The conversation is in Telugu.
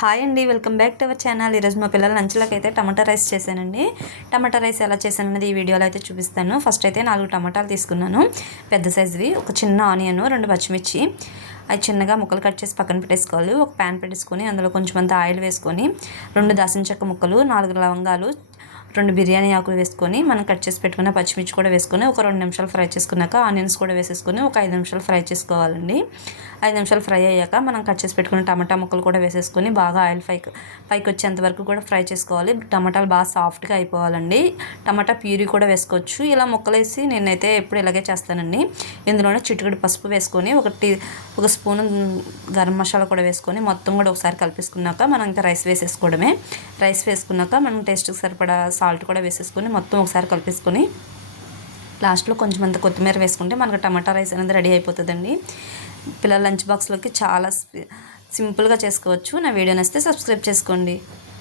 హాయ్ అండి, welcome back to our channel. ఈరోజు మా పిల్లల లంచ్లోకి అయితే టమాటా రైస్ చేశానండి. టమాటా రైస్ ఎలా చేశానన్నది ఈ వీడియోలో అయితే చూపిస్తాను. ఫస్ట్ అయితే 4 టమాటాలు తీసుకున్నాను, పెద్ద సైజువి. ఒక చిన్న ఆనియన్, 2 పచ్చిమిర్చి అవి చిన్నగా ముక్కలు కట్ చేసి పక్కన పెట్టేసుకోవాలి. ఒక ప్యాన్ పెట్టేసుకొని అందులో కొంచెం అంత ఆయిల్ వేసుకొని 2 దాల్చిన చెక్క ముక్కలు, 4 లవంగాలు, 2 బిర్యానీ ఆకులు వేసుకొని మనం కట్ చేసి పెట్టుకున్న పచ్చిమిర్చి కూడా వేసుకొని ఒక 2 నిమిషాలు ఫ్రై చేసుకున్నాక ఆనియన్స్ కూడా వేసేసుకొని ఒక 5 నిమిషాలు ఫ్రై చేసుకోవాలండి. 5 నిమిషాలు ఫ్రై అయ్యాక మనం కట్ చేసి పెట్టుకున్న టమాటా ముక్కలు కూడా వేసేసుకొని బాగా ఆయిల్ పైకి వచ్చేంత వరకు కూడా ఫ్రై చేసుకోవాలి. టమాటాలు బాగా సాఫ్ట్గా అయిపోవాలండి. టమాటా ప్యూరీ కూడా వేసుకోవచ్చు. ఇలా ముక్కలేసి నేనైతే ఎప్పుడు ఇలాగే చేస్తానండి. ఇందులోనే చిటికెడు పసుపు వేసుకొని ఒక స్పూన్ గరం మసాలా కూడా వేసుకొని మొత్తం కూడా ఒకసారి కలిపేసుకున్నాక మనం ఇంకా రైస్ వేసేసుకోవడమే. రైస్ వేసుకున్నాక మనం టేస్ట్కి సరిపడా సాల్ట్ కూడా వేసేసుకొని మొత్తం ఒకసారి కలిపేసుకొని లాస్ట్లో కొంచెం అంత కొత్తిమీర వేసుకుంటే మనకు టమాటా రైస్ అనేది రెడీ అయిపోతుందండి. పిల్లల లంచ్ బాక్స్లోకి చాలా సింపుల్గా చేసుకోవచ్చు. నా వీడియో నచ్చితే సబ్స్క్రైబ్ చేసుకోండి.